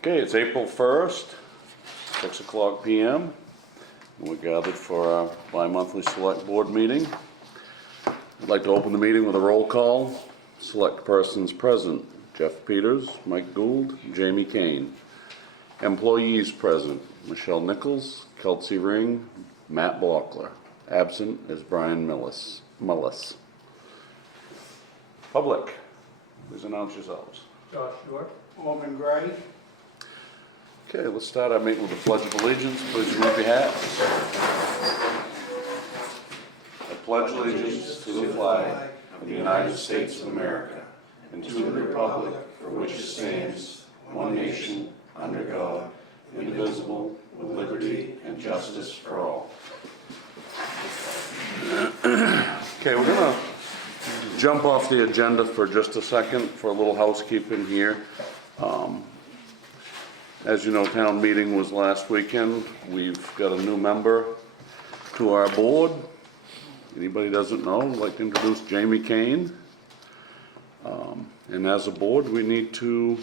Okay, it's April 1st, 6 o'clock p.m. We're gathered for our bi-monthly select board meeting. I'd like to open the meeting with a roll call. Select persons present: Jeff Peters, Mike Gould, Jamie Kane. Employees present: Michelle Nichols, Kelsey Ring, Matt Blockler. Absent is Brian Mullis. Public, please announce yourselves. Josh York. Norman Gray. Okay, let's start our meeting with the Pledge of Allegiance. Please remove your hats. I pledge allegiance to the flag of the United States of America and to the republic for which it stands, one nation, under God, indivisible, with liberty and justice for all. Okay, we're gonna jump off the agenda for just a second for a little housekeeping here. As you know, town meeting was last weekend. We've got a new member to our board. Anybody doesn't know, I'd like to introduce Jamie Kane. And as a board, we need to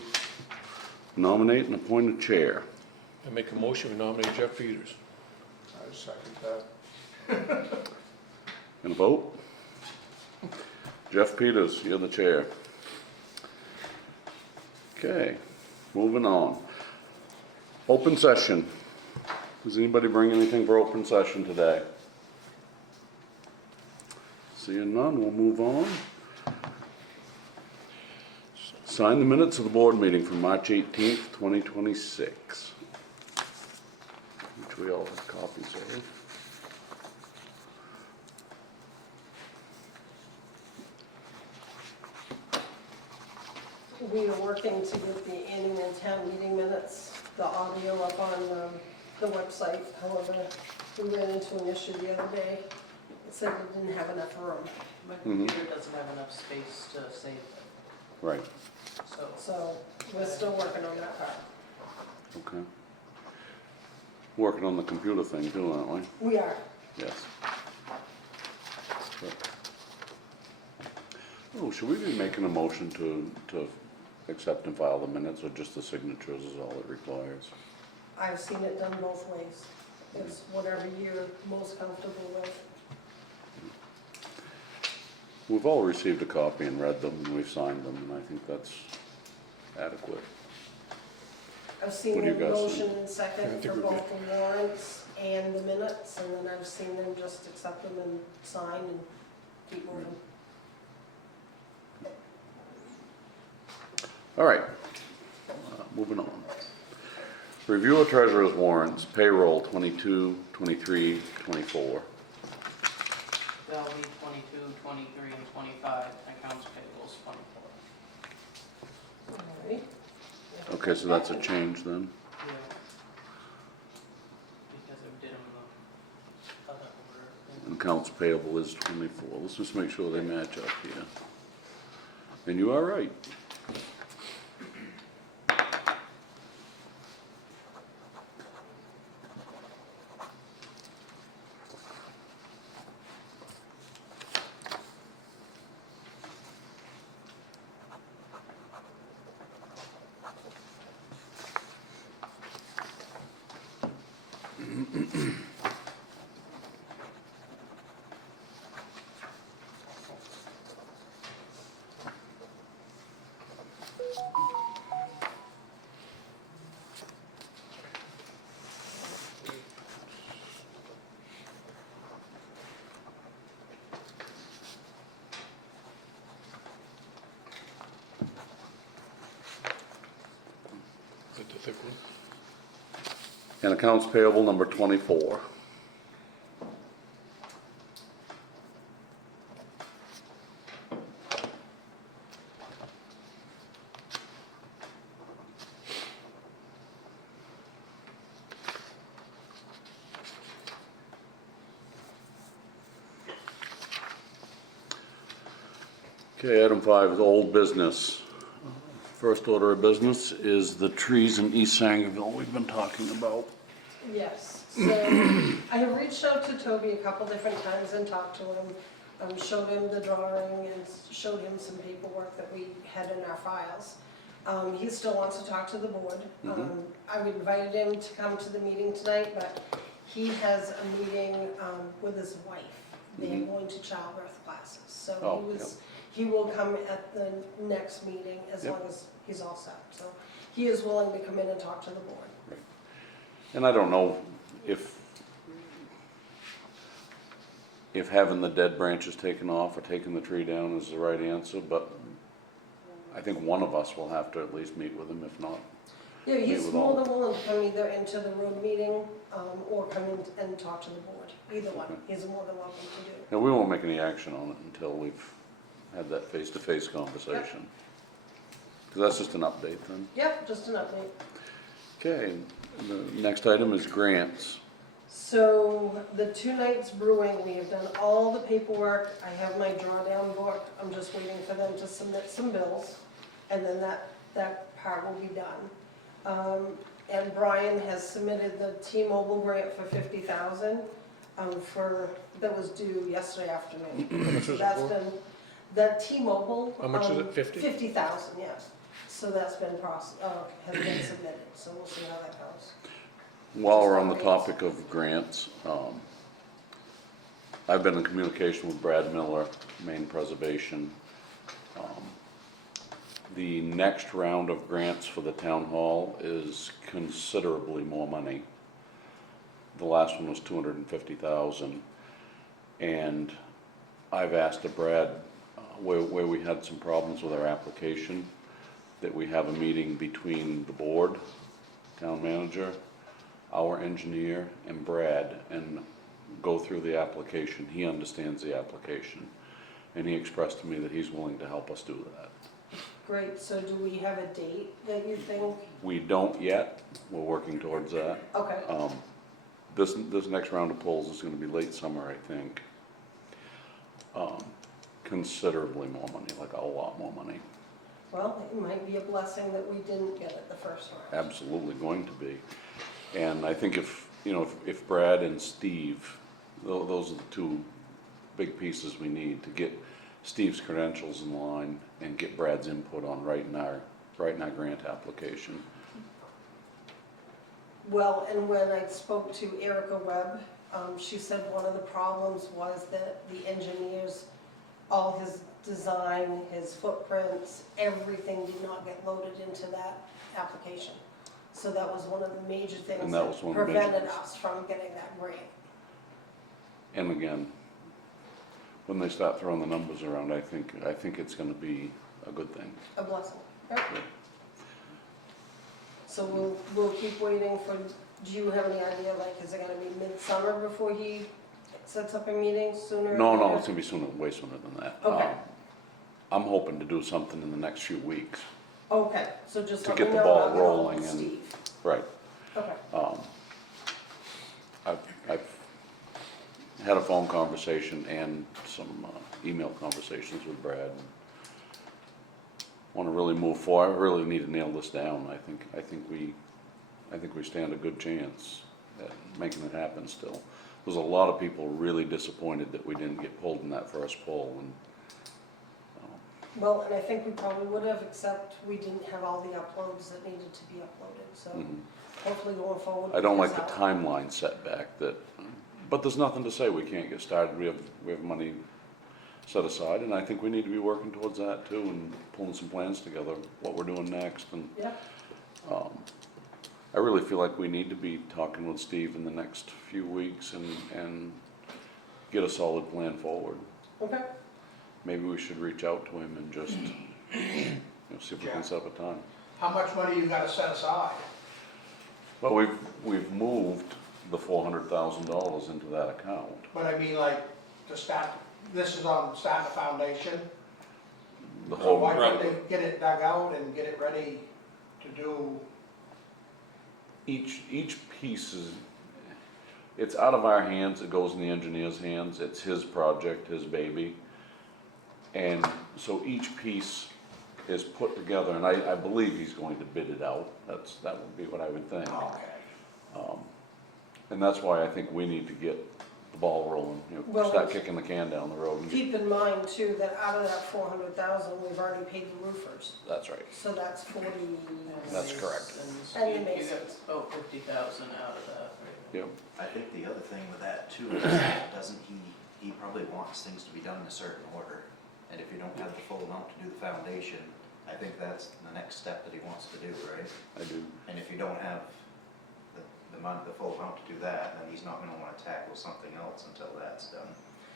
nominate and appoint a chair. I make a motion to nominate Jeff Peters. I second that. Gonna vote? Jeff Peters, you're the chair. Okay, moving on. Open session. Does anybody bring anything for open session today? Seeing none, we'll move on. Sign the minutes of the board meeting from March 18th, 2026, which we all have copies of. We are working to get the annual town meeting minutes, the audio up on the website. However, we ran into an issue the other day. It said it didn't have enough room. My computer doesn't have enough space to save it, Right, So we're still working on that part. okay. Working on the computer thing too, aren't we? We are. Yes. Oh, should we be making a motion to accept and file the minutes, or just the signatures is all it requires? I've seen it done both ways. It's whatever you're most comfortable with. We've all received a copy and read them, and we've signed them, and I think that's adequate. I've seen What do the you guys motion think? and second for both the warrants and the minutes, and then I've seen them just accept them and sign and keep moving. All right, moving on. Review of treasurer's warrants, payroll 22, 23, 24. that'll be 22, 23, and 25, accounts payables 24. All right. Okay, so that's a change then? Yeah. Because I did them in the other order. Accounts payable is 24. Let's just make sure they match up here. And you are right. Is that the thick one? And accounts payable number 24. Okay, item 5 is old business. First order of business is the trees in East Sangerville we've been talking about. Yes, so I have reached out to Toby a couple different times and talked to him, showed him the drawing and showed him some paperwork that we had in our files. He still wants to talk to the board. Mhm. I've invited him to come to the meeting tonight, but he has a meeting with his wife. They're Mhm. going to childbirth classes, so Oh, he will come at the next meeting as Yep. long as he's all set. So he is willing to come in and talk to the board. And I don't know if having the dead branches taken off or taking the tree down is the right answer, but I think one of us will have to at least meet with him, if not. Yeah, he's with more all. than willing to come either into the road meeting or come in and talk to the board. Either one, he's more than welcome to do. And we won't make any action on it until we've had that face-to-face conversation. Because that's just an update then. Yep, just an update. Okay, the next item is grants. So the Two Nights Brewing, we have done all the paperwork. I have my drawdown book. I'm just waiting for them to submit some bills. And then that part will be done. And Brian has submitted the T-Mobile grant for $50,000 that was due yesterday afternoon. How much So is it that's for? been, the T-Mobile. How much is it, 50? 50,000, yes. So that's been has been submitted, so we'll see how that goes. While we're on the topic of grants, I've been in communication with Brad Miller, Maine Preservation. The next round of grants for the town hall is considerably more money. The last one was $250,000. And I've asked of Brad, where we had some problems with our application, that we have a meeting between the board, town manager, our engineer, and Brad, and go through the application. He understands the application, and he expressed to me that he's willing to help us do that. Great, so do we have a date that you think? We don't yet, we're working towards that. Okay, This next round of polls is gonna be late summer, I think. Considerably more money, like a lot more money. well, it might be a blessing that we didn't get it the first round. Absolutely going to be. And I think if Brad and Steve, those are the two big pieces we need to get Steve's credentials in line and get Brad's input on writing our grant application. Well, and when I spoke to Erica Webb, she said one of the problems was that the engineers, all his design, his footprints, everything did not get loaded into that application. So that was one of the major things And that was one of the major prevented things. us from getting that grant. And again, when they start throwing the numbers around, I think it's gonna be a good thing. A blessing. Yep. Yeah. So we'll keep waiting for, do you have any idea, like, is it gonna be midsummer before he sets up a meeting sooner? No, or no, later? it's gonna be sooner, way sooner than that. Okay. I'm hoping to do something in the next few weeks. Okay, so just To let me get know. the ball and I'll get ahold of rolling and- Steve. Right. Okay, I've had a phone conversation and some email conversations with Brad. Want to really move forward, I really need to nail this down. I think we stand a good chance at making it happen still. There's a lot of people really disappointed that we didn't get pulled in that first poll, and well, and I think we probably would have, except we didn't have all the uploads that needed to be uploaded, so hopefully going forward. I don't like the because timeline setback that, but there's nothing to say we can't get started. We have money set aside, and I think we need to be working towards that too, and pulling some plans together, what we're doing next. And Yeah, I really feel like we need to be talking with Steve in the next few weeks and get a solid plan forward. okay, Maybe we should reach out to him and just, see if we can set up a time. How much money you gotta set aside? Well, we've moved the $400,000 into that account. But I mean, like, to start, this is on starting the foundation. The So whole, why don't they get it dug out and get it ready to do? each piece is, it's out of our hands, it goes in the engineer's hands, it's his project, his baby. And so each piece is put together, and I believe he's going to bid it out, that would be what I would think. Okay. And that's why I think we need to get the ball rolling, Well, start kicking the can down the road. and get- Keep in mind too, that out of that 400,000, we've already paid the roofers, That's right. so that's 40. That's correct. And And the you got masons. about 50,000 out of that, right? Yep. I think the other thing with that too is, doesn't he probably wants things to be done in a certain order. And if you don't have the full amount to do the foundation, I think that's the next step that he wants to do, right? I do. And if you don't have the full amount to do that, then he's not gonna wanna tackle something else until that's done.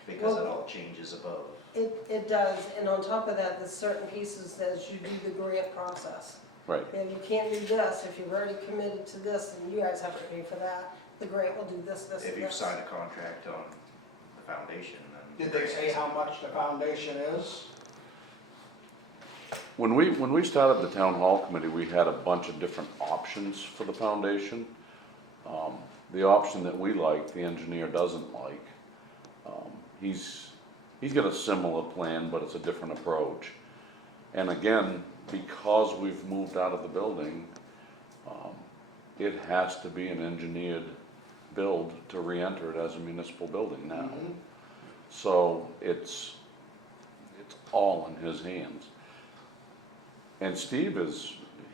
Because it all changes above. It does, and on top of that, there's certain pieces that you do the grant process. Right. And you can't do this, if you've already committed to this, and you guys have to pay for that, the grant will do this, this, If and you've this. signed a contract on the foundation, then. Did they say how much the foundation is? When we started the town hall committee, we had a bunch of different options for the foundation. The option that we like, the engineer doesn't like. He's got a similar plan, but it's a different approach. And again, because we've moved out of the building, it has to be an engineered build to re-enter it as a municipal building now. So it's all in his hands. And Steve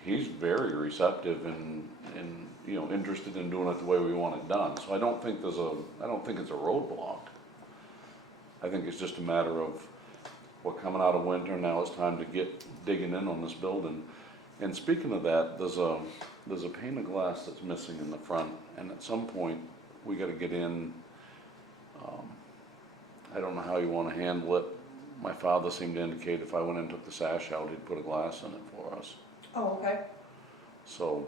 he's very receptive and interested in doing it the way we want it done. So I don't think it's a roadblock. I think it's just a matter of, we're coming out of winter, now it's time to get digging in on this building. And speaking of that, there's a pane of glass that's missing in the front, and at some point, we gotta get in. I don't know how you wanna handle it. My father seemed to indicate if I went and took the sash out, he'd put a glass in it for us. Oh, okay. So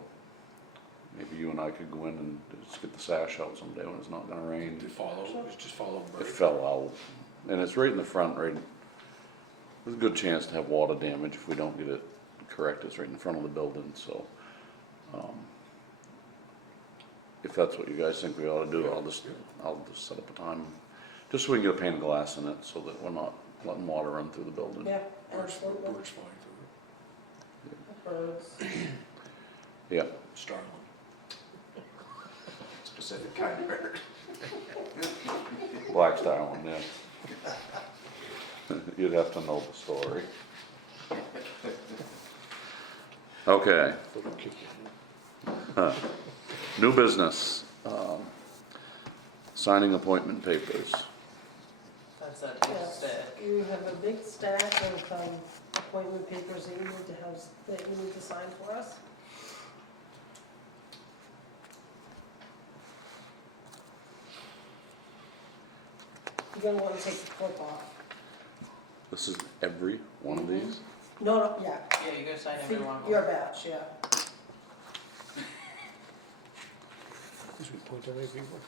maybe you and I could go in and just get the sash out someday when it's not gonna rain. Just follow It them. fell out, and it's right in the front, right, there's a good chance to have water damage if we don't get it correct. It's right in front of the building, so, if that's what you guys think we ought to do, I'll just set up a time, just so we can get a pane of glass in it, so that we're not letting water run through the building. Yeah, Birds absolutely. birds flying through Birds. Yeah, it. Starling. Specific kind of bird. black star one, yeah. You'd have to know the story. Okay. Little kick in. New business, signing appointment papers. That's that big Yes, stack. you have a big stack of appointment papers that you need to have, that you need to sign for us. You're gonna wanna take the clip off. This is every one of these? No, yeah, Yeah, you gotta sign see, every one of your them. batch, yeah. Did we point to any people?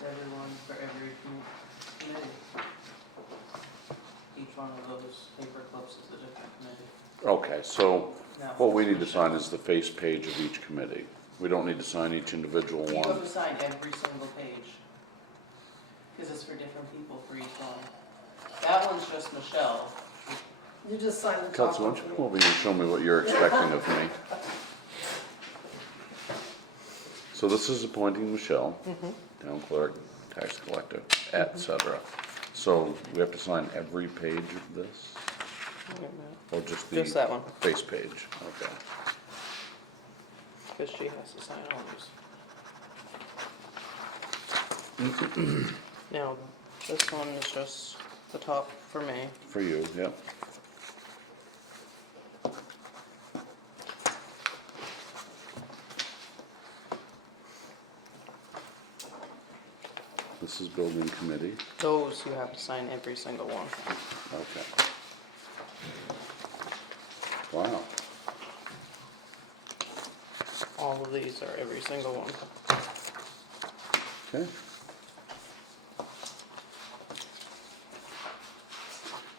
Everyone for every committee. Each one of those paper clips is a different committee. Okay, so Now, what we need to sign is the face page of each committee. We don't need to sign each individual You have one. to sign every single page. Cause it's for different people for each one. That one's just Michelle. You just sign the top Kelsey, why one don't you for come me. over here and show me what you're expecting of me? So this is appointing Michelle, town clerk, tax collector, et cetera. So we have to sign every page of this, or just the? Just that one. Face page, okay. Cause she has to sign all these. Now, this one is just the top for me. For you, yep. This is building committee, Those you have to sign every single one. okay. Wow, All of these are every single one. okay.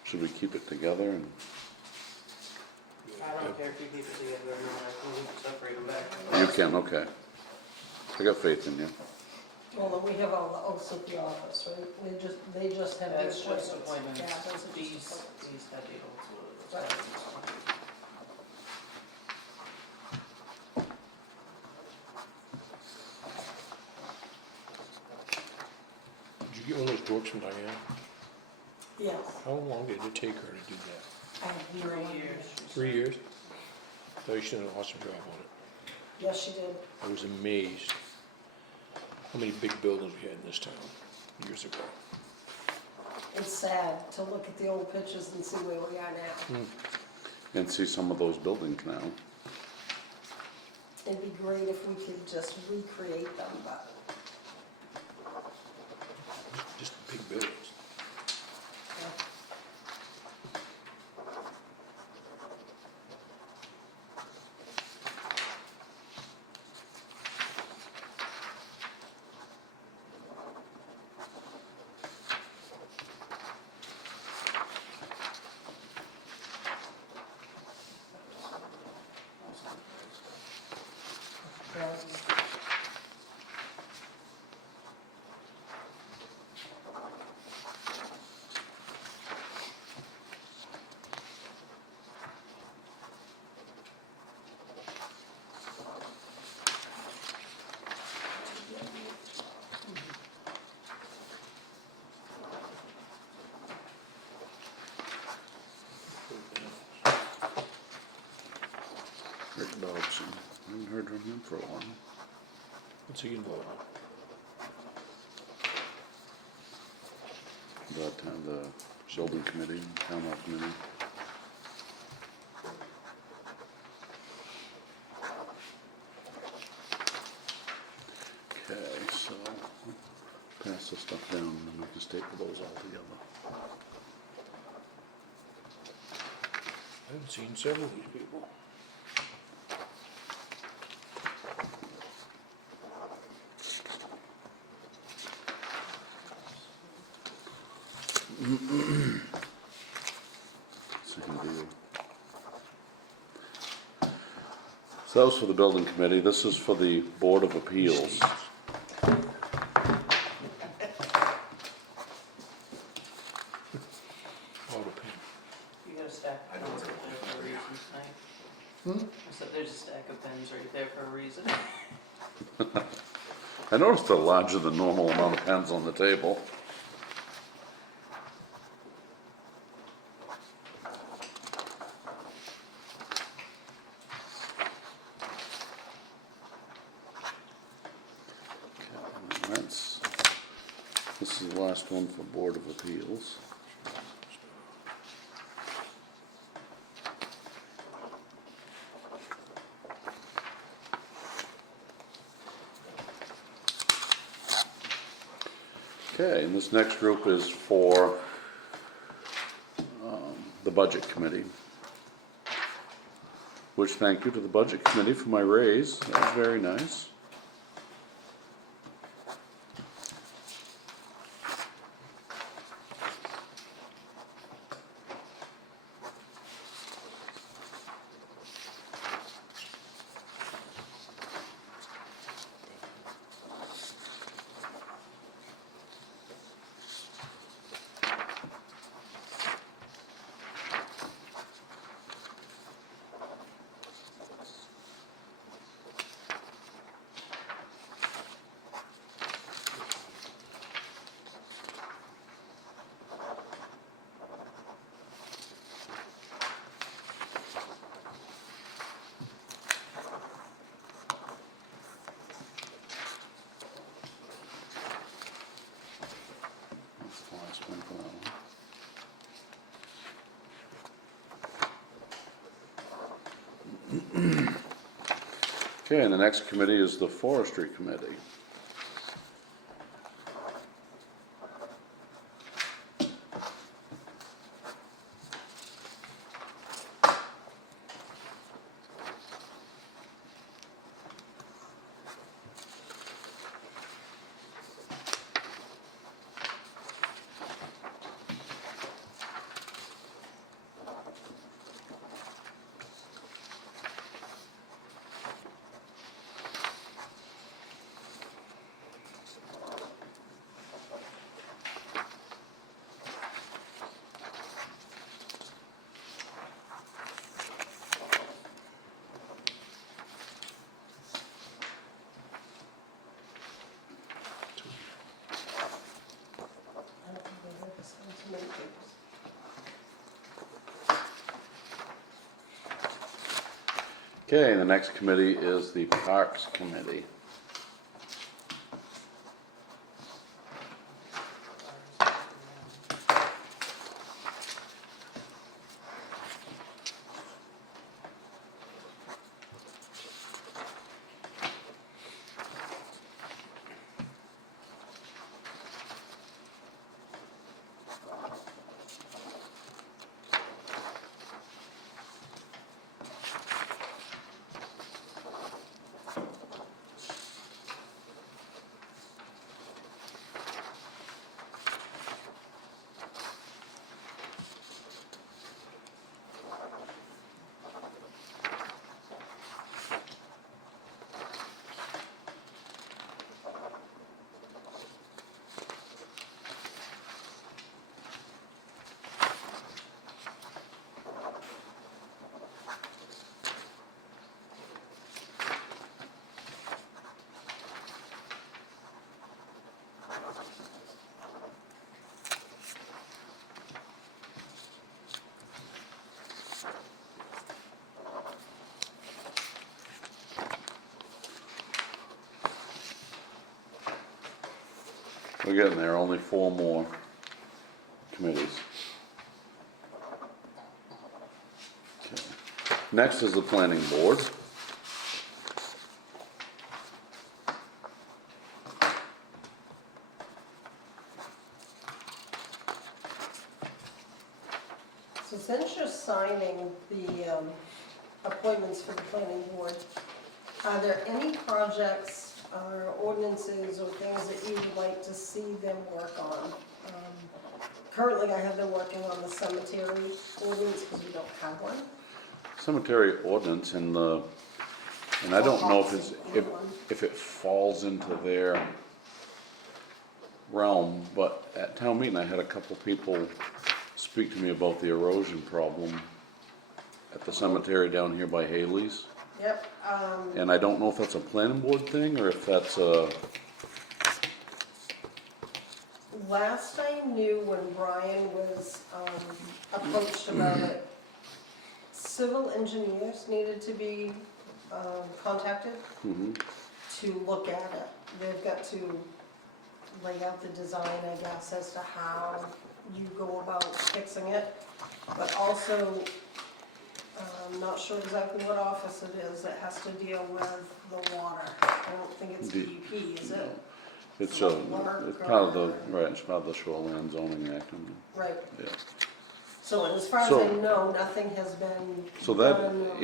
Should we keep it together and, I don't care if you keep it together or not, I can separate them back. you can, okay. I got faith in you. Well, then we have all the oaths at the office, right? They just have the That's appointments. just appointments. Yeah, those are just These appointments. have the old. Right. Brooks and Diane? Yes. How long did it take her to do that? I have no 3 idea. years. she 3 said. years? Thought she did an awesome job on it. Yes, she did. I was amazed how many big buildings we had in this town years ago. It's sad to look at the old pictures and see where we are now. And see some of those buildings now. It'd be great if we could just recreate them, but Just big buildings. yeah. Yeah. Rick Dobson. I haven't heard from him for a while. What's he involved with? About time the building committee, town hall committee. Okay, so pass this stuff down and then we can staple those all together. I haven't seen several of these people. Second deal. So that was for the building committee. This is for the Board of Appeals. Auto pen. You got a stack I of don't pens know. right there for a reason tonight. I said there's a stack of pens right there for a reason. I noticed a larger than normal amount of pens on the table. Okay, and this is the last one for Board of Appeals. Okay, and this next group is for the Budget Committee. Which, thank you to the Budget Committee for my raise, that was very nice. That's the last one for that one. Okay, and the next committee is the Forestry Committee. Okay, the next committee is the Parks Committee. We're getting there, only 4 more committees. Okay. Next is the Planning Board. So since you're signing the appointments for the planning board, are there any projects or ordinances or things that you would like to see them work on? Currently, I have them working on the cemetery ordinance because we don't have one. Cemetery ordinance and I don't know if it falls into their realm, but at town meeting, I had a couple people speak to me about the erosion problem at the cemetery down here by Haley's. Yep, And I don't know if that's a planning board thing or if that's a, last I knew when Brian was approached about it, civil engineers needed to be contacted to look at it. They've got to lay out the design, I guess, as to how you go about fixing it. But also, I'm not sure exactly what office it is that has to deal with the water. I don't think it's DEP, is it? it's part of the, right, it's part of the Shoreline Zoning Act. Right. Yeah. So as far as So- I know, nothing has been So that, done or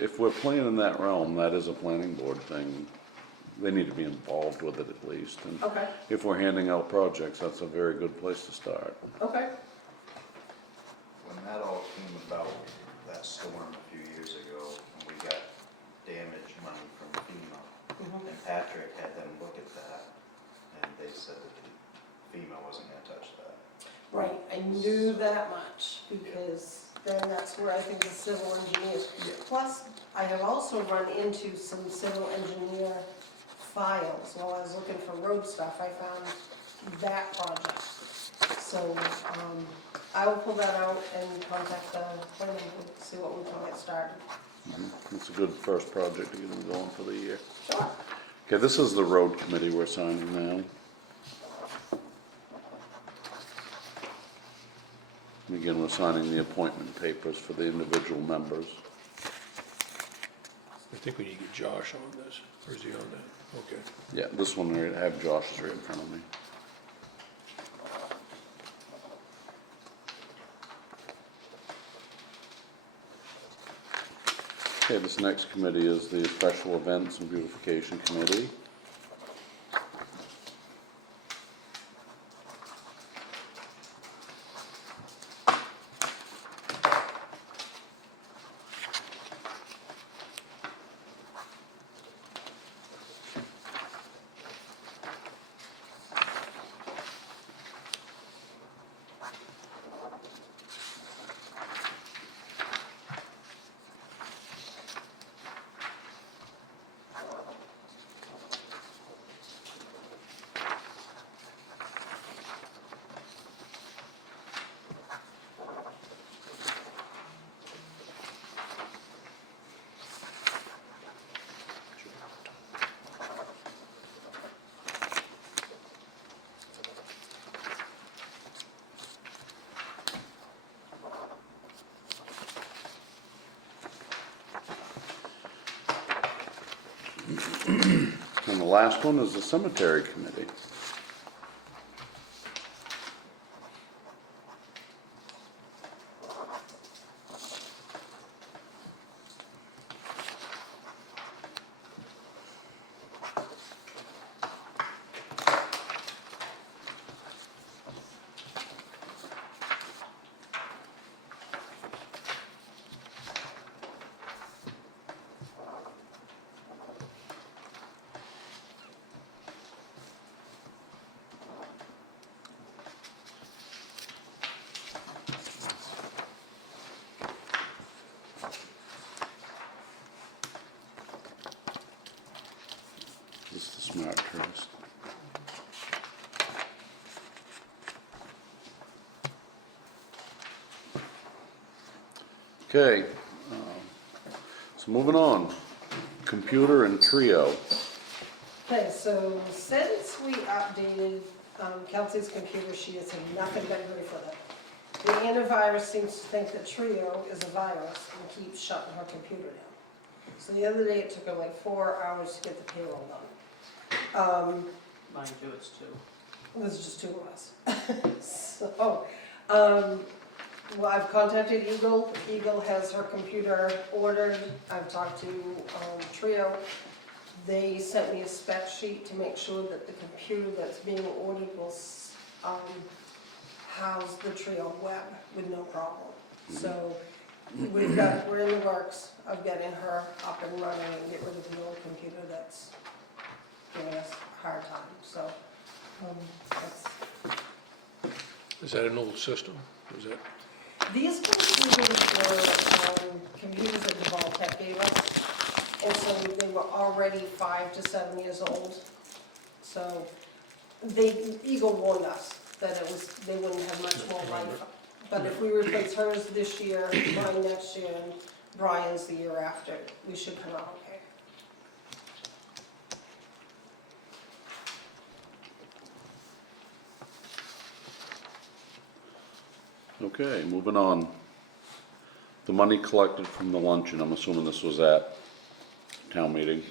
if we're playing in that realm, that is a planning board thing. They need to be involved with it at least. And Okay, if we're handing out projects, that's a very good place to start. okay. When that all came about, that storm a few years ago, and we got damage money from FEMA, Mhm. and Patrick had them look at that, and they said that FEMA wasn't gonna touch that. Right, I knew that much, because then that's where I think the civil engineers. Plus, I have also run into some civil engineer files. While I was looking for road stuff, I found that project. So, I will pull that out and contact the planning board, see what we can get started. It's a good first project to get them going for the year. Sure. Okay, this is the road committee we're signing now. And again, we're signing the appointment papers for the individual members. I think we need to get Josh on this, or is he on that? Okay. Yeah, this one, I have Josh's right in front of me. Okay, this next committee is the Special Events and Beautification Committee. last one is the cemetery committee. This is the smart trust. Okay, so moving on, computer and Trio. Okay, so since we updated Kelsey's computer, she has had nothing but grief with it. The antivirus seems to think that Trio is a virus and keeps shutting her computer down. So the other day, it took her like 4 hours to get the payroll done. Mind you, it's two. It was just two of us. So, well, I've contacted Eagle. Eagle has her computer ordered. I've talked to Trio. They sent me a spec sheet to make sure that the computer that's being ordered will house the Trio web with no problem. So we're in the works of getting her up and running and get rid of the old computer that's giving us a hard time. So that's. Is that an old system? Is that, These computers were computers that Devaltech gave us, and so they were already 5 to 7 years old. So Eagle warned us that they wouldn't have much more life. But if we replace hers this year, mine next year, and Brian's the year after, we should come out okay. Okay, moving on. The money collected from the luncheon, I'm assuming this was at town meeting.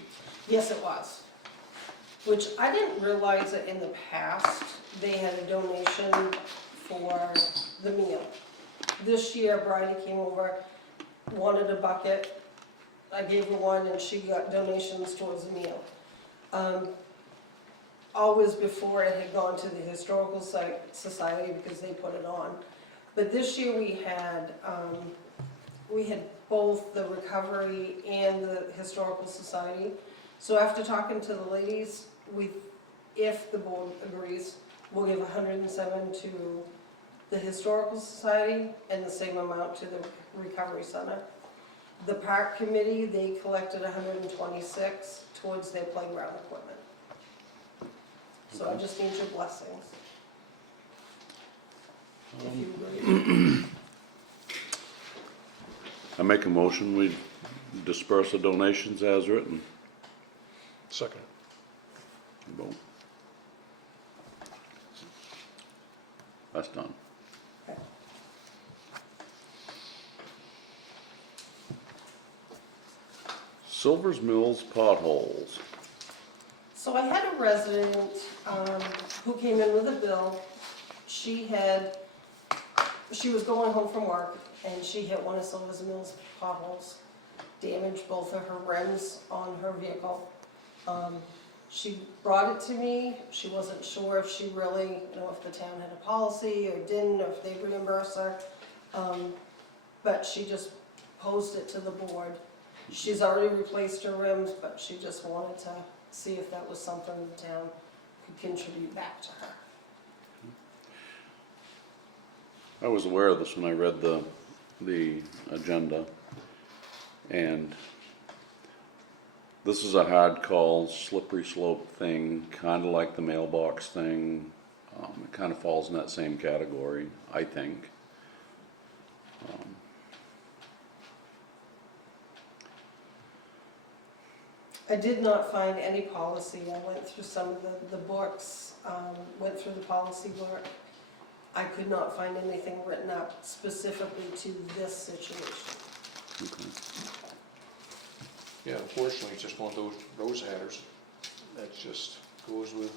Yes, it was. Which I didn't realize that in the past, they had a donation for the meal. This year, Bridie came over, wanted a bucket. I gave her one and she got donations towards the meal. Always before it had gone to the Historical Society because they put it on. But this year we had both the recovery and the Historical Society. So after talking to the ladies, if the board agrees, we'll give 107 to the Historical Society and the same amount to the Recovery Center. The park committee, they collected 126 towards their playground equipment. So I just need your blessings. If you agree. I make a motion, we disperse the donations as written. second? Vote. That's done. Okay. Silver's Mills potholes. So I had a resident who came in with a bill. She was going home from work and she hit one of Silver's Mills potholes, damaged both of her rims on her vehicle. She brought it to me. She wasn't sure if she really, if the town had a policy or didn't, or if they'd reimburse her. But she just posed it to the board. She's already replaced her rims, but she just wanted to see if that was something the town could contribute back to her. I was aware of this when I read the agenda, and this is a hard call, slippery slope thing, kind of like the mailbox thing. It kind of falls in that same category, I think. I did not find any policy. I went through some of the books, went through the policy book. I could not find anything written up specifically to this situation. Okay. Yeah, unfortunately, it's just one of those rose hatters. That just goes with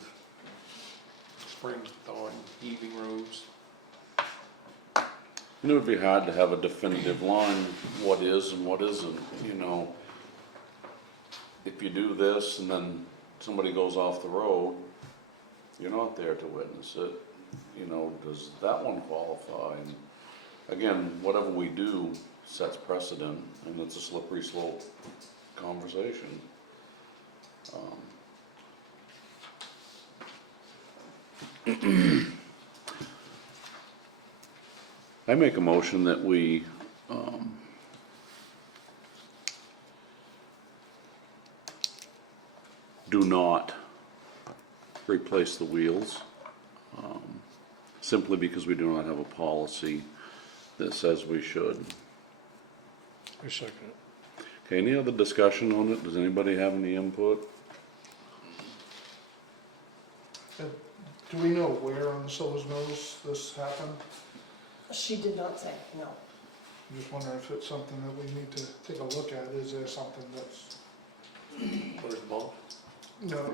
spring thawing, heaving roads. And it would be hard to have a definitive line, what is and what isn't, you know. If you do this and then somebody goes off the road, you're not there to witness it. You know, does that one qualify? And again, whatever we do sets precedent, and it's a slippery slope conversation. I make a motion that we, do not replace the wheels, simply because we do not have a policy that says we should. I second it. Okay, any other discussion on it? Does anybody have any input? Do we know where on the Silver's Mills this happened? She did not say, no. I'm just wondering if it's something that we need to take a look at. Is there something that's, What is bump? no,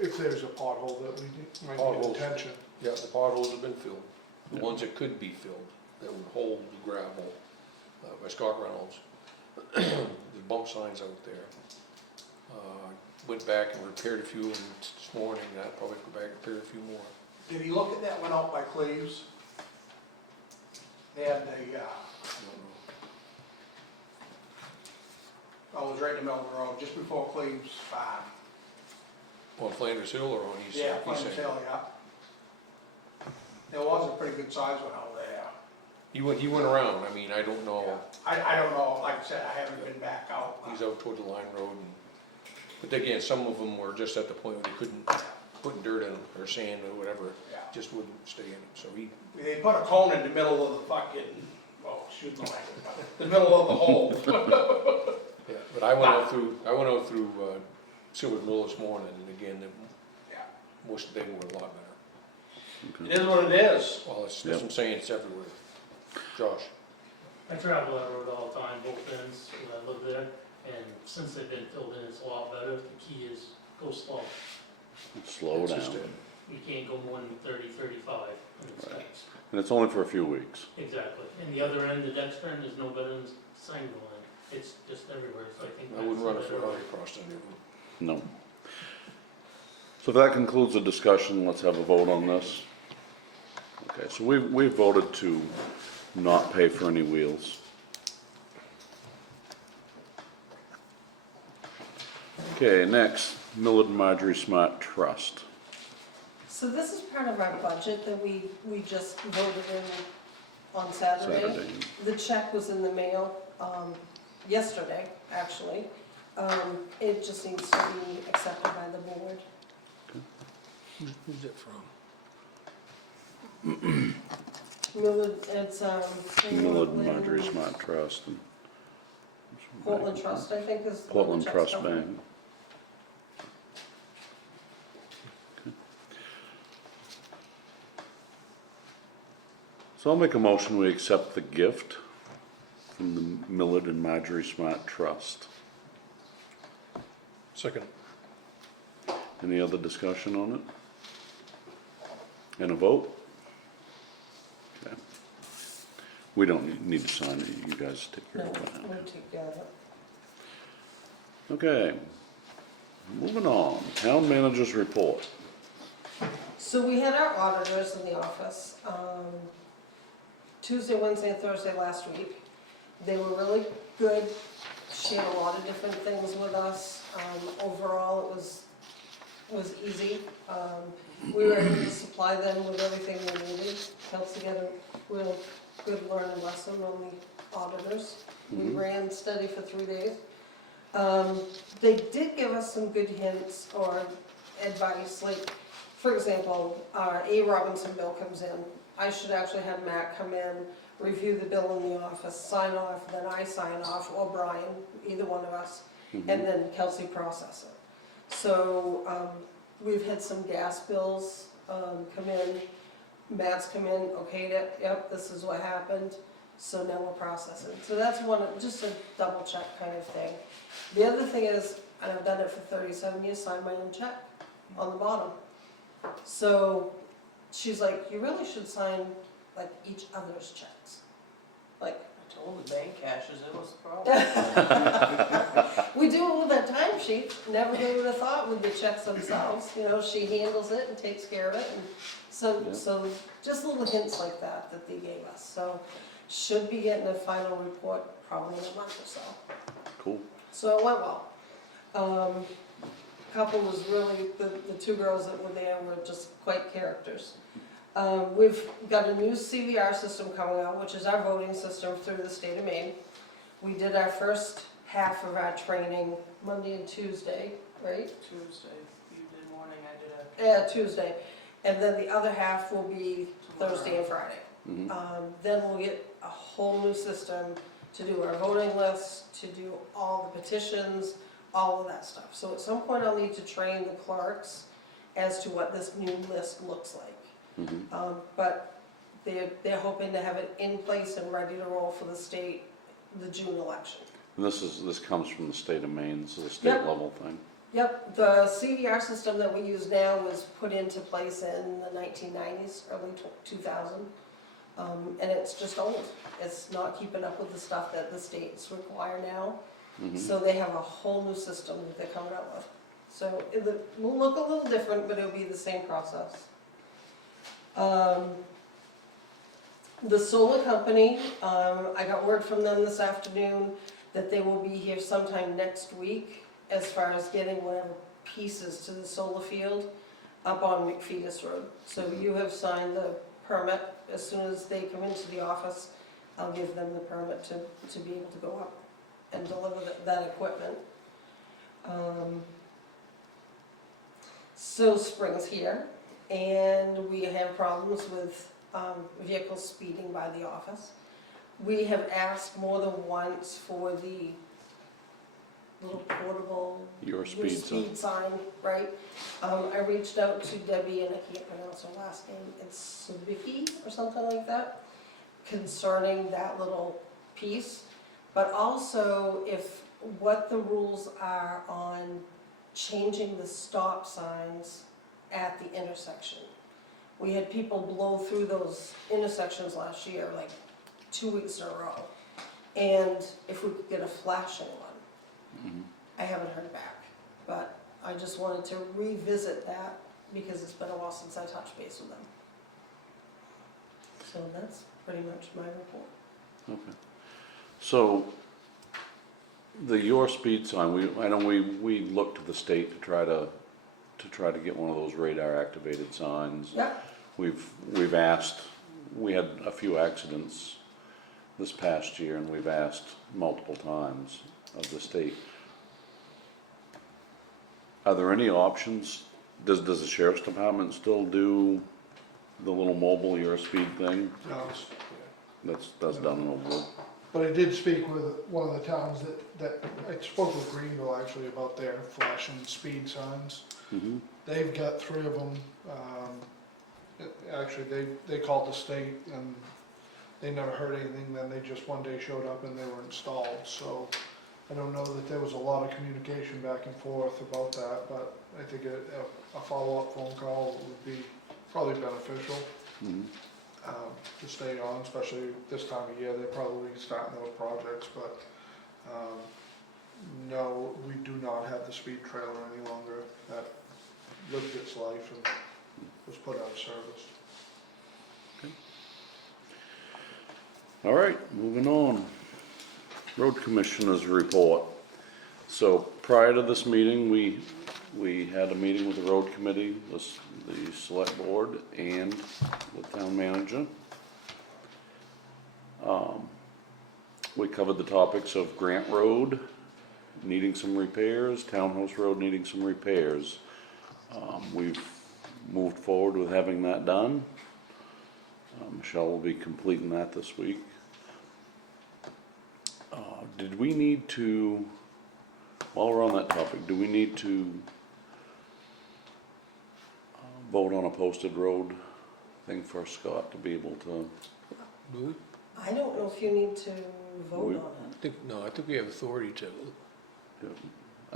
if there's a pothole that we might need Potholes. attention? Yeah, the potholes have been filled. The ones that could be filled, that would hold the gravel, by Scott Reynolds. The bump signs out there. Went back and repaired a few this morning, I'd probably go back and repair a few more. Did he look at that one out by Cleves? They had the, I don't know. oh, it was right in the middle of the road, just before Cleves Farm. On Flanders Hill or on East? Yeah, East Flanders End? Hill, yeah. There was a pretty good size one out there. He went around, I mean, I don't know, I don't know, like I said, I haven't been back out. he's out toward the line road and, but again, some of them were just at the point where they couldn't put dirt in or sand or whatever, Yeah. just wouldn't stay in it, so he, They put a cone in the middle of the fucking, oh, shoot my language, the middle of the hole. yeah, but I went out through, Silver Mill this morning and again, Yeah. most, they were a lot better. It is what it is. Well, that's Yep. what I'm saying, it's everywhere. Josh? I travel that road all the time, both ends, when I live there, and since they've been filled in, it's a lot better. The key is go slow. Slow It's down. just You can't go more than 30, 35 in its Right. specs. And it's only for a few weeks. Exactly. And the other end, the Dexter end, is no better than Sangerville end. It's just everywhere, so I think I wouldn't that's run the it for better hard way. across any of them. No. So if that concludes the discussion, let's have a vote on this. Okay, so we voted to not pay for any wheels. Okay, next, Millard and Marjorie Smart Trust. So this is part of our budget that we just voted in on Saturday. Saturday. The check was in the mail, yesterday, actually. It just needs to be accepted by the board. Who's it from? Millard, it's, Millard and Marjorie Smart Trust. And Portland Trust, I think is. the one the Portland check's Trust coming. Bank. So I'll make a motion, we accept the gift from the Millard and Marjorie Smart Trust. Second. Any other discussion on it? And a vote? Okay. We don't need to sign it, you guys take care No, of that. we'll take care of it. Okay, moving on, town manager's report. So we had our auditors in the office, Tuesday, Wednesday, and Thursday last week. They were really good, shared a lot of different things with us. Overall, it was easy. We were able to supply them with everything they needed. Kelsey got a real good learning lesson on the auditors. We Mhm. ran steady for 3 days. They did give us some good hints or advice, like, for example, our A. Robinson bill comes in. I should actually have Matt come in, review the bill in the office, sign off, then I sign off, or Brian, either one of us, and then Kelsey process it. So, we've had some gas bills, come in, Matt's come in, okayed it, yep, this is what happened, so now we're processing. So that's one, just a double check kind of thing. The other thing is, and I've done it for 37 years, sign my own check on the bottom. So she's like, you really should sign like each other's checks. Like, I told the bank cashiers it was a problem. we do it with that timesheet, never would have thought with the checks themselves, you know, she handles it and takes care of it, and Yeah. so just little hints like that that they gave us, so should be getting a final report probably in a month or so. Cool. So it went well. Couple was really, the two girls that were there were just quite characters. We've got a new CVR system coming out, which is our voting system through the state of Maine. We did our first half of our training Monday and Tuesday, right? Tuesday, you did morning, I did Yeah, Tuesday. And then the other half will be a. Thursday and Friday. Mhm. Then we'll get a whole new system to do our voting lists, to do all the petitions, all of that stuff. So at some point I'll need to train the clerks as to what this new list looks like. Mhm. But they're hoping to have it in place and ready to roll for the state, the June election. And this comes from the state of Maine, this is a state Yep. level thing. Yep, the CVR system that we use now was put into place in the 1990s, early 2000. And it's just old. It's not keeping up with the stuff that the states require now. Mhm. So they have a whole new system that they're coming out with. So it will look a little different, but it'll be the same process. The solar company, I got word from them this afternoon that they will be here sometime next week as far as getting whatever pieces to the solar field up on McFeeters Road. So you have signed the permit. As soon as they come into the office, I'll give them the permit to be able to go up and deliver that equipment. So spring's here, and we have problems with vehicles speeding by the office. We have asked more than once for the little portable Your speed zone. sign, right? I reached out to Debbie, and I can't pronounce her last name, it's Sabicki or something like that, concerning that little piece. But also what the rules are on changing the stop signs at the intersection. We had people blow through those intersections last year, like 2 weeks in a row. And if we could get a flashing one. Mhm. I haven't heard back, but I just wanted to revisit that because it's been a while since I touched base with them. So that's pretty much my report. Okay. So, your speed sign, I know we looked to the state to try to get one of those radar activated signs. Yeah, We've asked, we had a few accidents this past year, and we've asked multiple times of the state. Are there any options? Does the sheriff's department still do the little mobile your speed thing? No, That's done and over with. but I did speak with one of the towns that, I spoke with Greenville actually about their flashing speed signs. Mhm. They've got 3 of them. Actually, they called the state and they never heard anything. Then they just one day showed up and they were installed. So I don't know that there was a lot of communication back and forth about that, but I think a follow-up phone call would be probably beneficial Mhm. to stay on, especially this time of year. They're probably starting those projects, but no, we do not have the speed trailer any longer. That lived its life and was put out of service. All right, moving on. Road Commissioners report. So prior to this meeting, we had a meeting with the road committee, the select board, and the town manager. We covered the topics of Grant Road needing some repairs, Townhouse Road needing some repairs. We've moved forward with having that done. Michelle will be completing that this week. Did we need to, while we're on that topic, do we need to vote on a posted road thing for Scott to be able to? Do we? I don't know if you need to vote We- on it. I think we have authority to.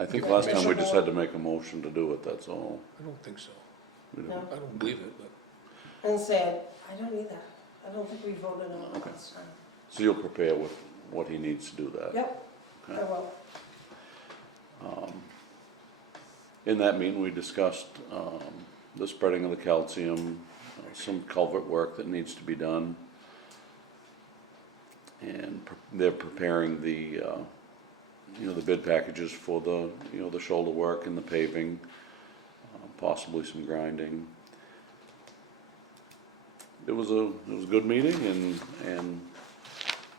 I think Okay. last time we just had to make a motion to do it, that's all. I don't think so. We No. didn't- I don't believe it, but And said, I don't need that. I don't think we voted on it Okay. last time. So you'll prepare with what he needs to do that? Yep, I Okay. will. In that meeting, we discussed the spreading of the calcium, some culvert work that needs to be done. And they're preparing the, the bid packages for the, the shoulder work and the paving, possibly some grinding. It was a good meeting, and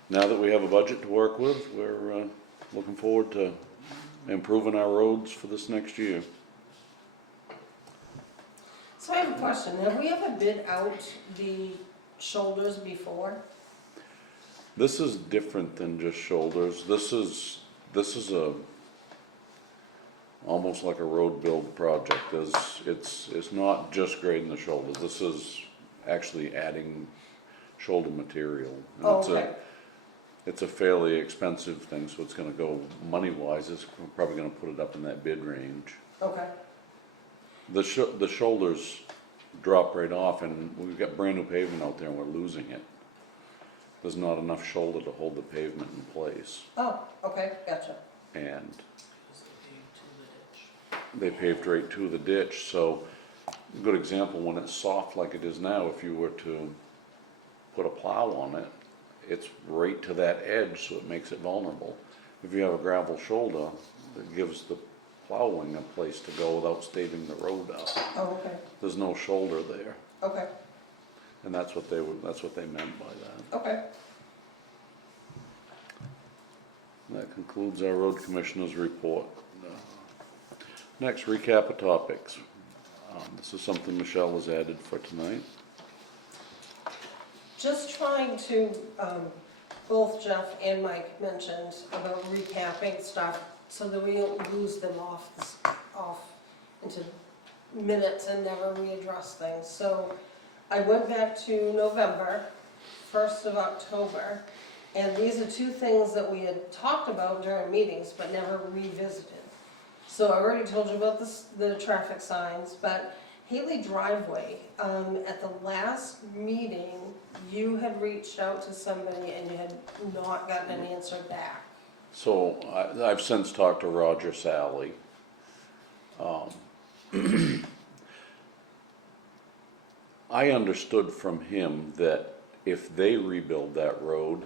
now that we have a budget to work with, we're looking forward to improving our roads for this next year. So I have a question. Have we ever bid out the shoulders before? This is different than just shoulders. This is almost like a road build project. It's not just grading the shoulders. This is actually adding shoulder material. And Oh, it's a- okay. It's a fairly expensive thing, so it's gonna go, money-wise, it's probably gonna put it up in that bid range. Okay, The shoulders drop right off, and we've got brand-new pavement out there, and we're losing it. There's not enough shoulder to hold the pavement in place, oh, okay, gotcha. and Because they paved to the ditch. they paved right to the ditch, so, a good example, when it's soft like it is now, if you were to put a plow on it, it's right to that edge, so it makes it vulnerable. If you have a gravel shoulder, it gives the plowing a place to go without staving the road up. Oh, okay, There's no shoulder there, okay, and that's what they meant by that. okay. That concludes our road commissioner's report. Next, recap of topics. This is something Michelle has added for tonight. Just trying to, both Jeff and Mike mentioned about recapping stuff so that we don't lose them off into minutes and never readdress things. So I went back to November, 1st of October, and these are two things that we had talked about during meetings but never revisited. So I already told you about the traffic signs, but Haley Driveway, at the last meeting, you had reached out to somebody and you had not gotten an answer back. So I've since talked to Roger Sally. I understood from him that if they rebuild that road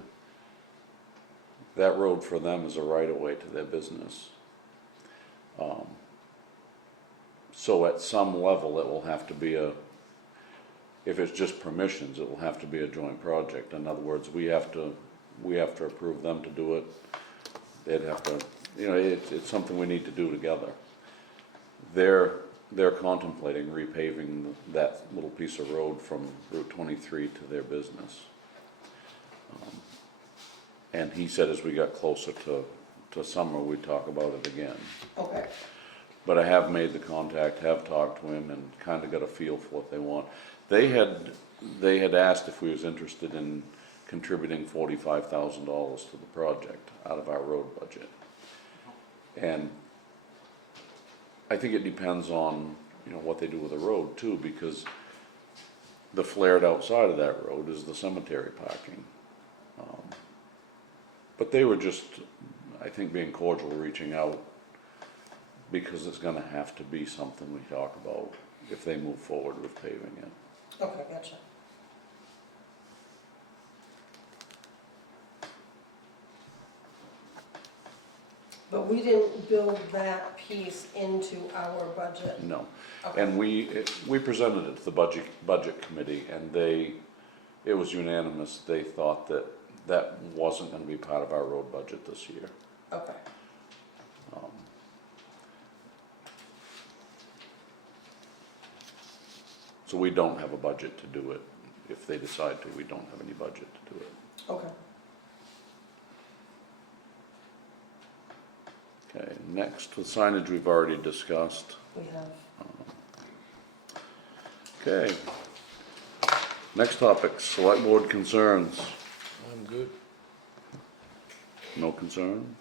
for them is a right-of-way to their business. So at some level, it will have to be if it's just permissions, it will have to be a joint project. In other words, we have to approve them to do it. They'd have to, it's something we need to do together. They're contemplating repaving that little piece of road from Route 23 to their business. And he said as we got closer to summer, we'd talk about it again. Okay, But I have made the contact, have talked to him, and kind of got a feel for what they want. They had asked if we was interested in contributing $45,000 to the project out of our road budget. And I think it depends on, what they do with the road too, because the flared outside of that road is the cemetery parking. But they were just, I think, being cordial, reaching out, because it's gonna have to be something we talk about if they move forward with paving it. okay, gotcha. But we didn't build that piece into our budget. No. Okay. And we presented it to the budget committee, and it was unanimous. They thought that wasn't gonna be part of our road budget this year. Okay, So we don't have a budget to do it. If they decide to, we don't have any budget to do it. okay. Okay, next, the signage we've already discussed. We have, Okay. Next topic, select board concerns. I'm good. No concerns?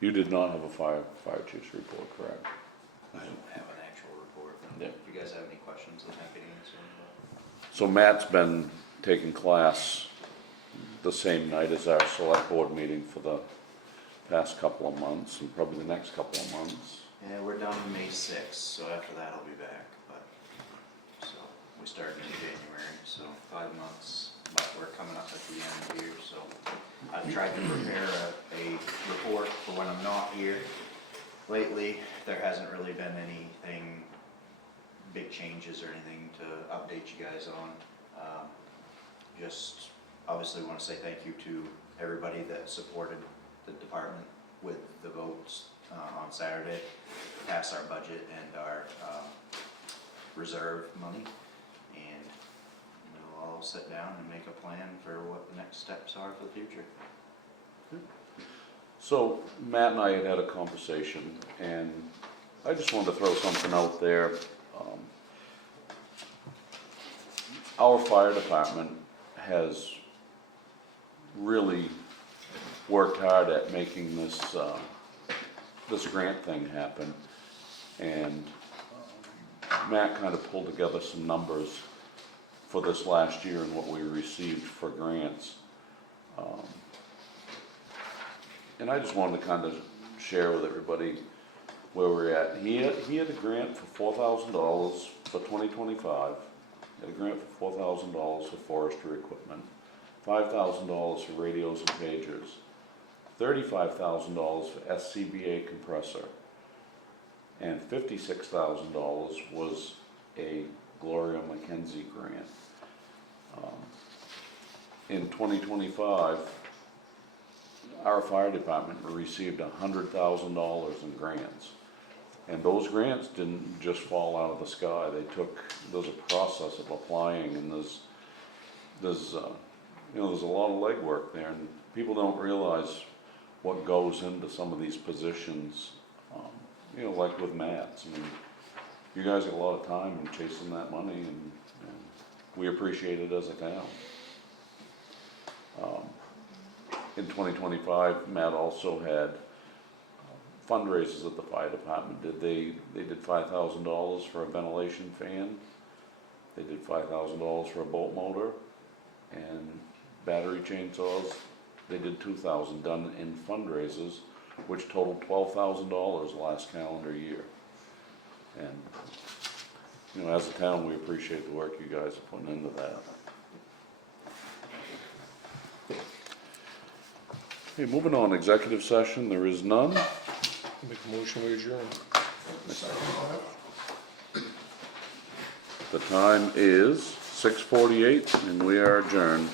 You did not have a fire chief's report, correct? I don't have an actual report, but Yeah. if you guys have any questions, I'm happy to answer them. So Matt's been taking class the same night as our select board meeting for the past couple of months, and probably the next couple of months. Yeah, we're done May 6th, so after that I'll be back, but, so, we started in January, so 5 months, but we're coming up at the end here, so I've tried to prepare a report for when I'm not here. Lately, there hasn't really been anything, big changes or anything to update you guys on. Just, obviously wanna say thank you to everybody that supported the department with the votes on Saturday, pass our budget and our reserve money, and we'll all sit down and make a plan for what the next steps are for the future. So Matt and I had a conversation, and I just wanted to throw something out there. Our fire department has really worked hard at making this grant thing happen. And Matt kind of pulled together some numbers for this last year and what we received for grants. And I just wanted to kind of share with everybody where we're at. He had a grant for $4,000 for 2025. He had a grant for $4,000 for forestry equipment, $5,000 for radios and pagers, $35,000 for SCBA compressor, and $56,000 was a Gloria McKenzie grant. In 2025, our fire department received $100,000 in grants. And those grants didn't just fall out of the sky. There's a process of applying, and there's a lot of legwork there, and people don't realize what goes into some of these positions, like with Matt's. I mean, you guys got a lot of time in chasing that money, and we appreciate it as a town. In 2025, Matt also had fundraisers that the fire department did. They did $5,000 for a ventilation fan. They did $5,000 for a boat motor, and battery chainsaws. They did $2,000 done in fundraisers, which totaled $12,000 last calendar year. And as a town, we appreciate the work you guys are putting into that. Okay, moving on, executive session, there is none. Make a motion, we adjourn. The time is 6:48 and we are adjourned.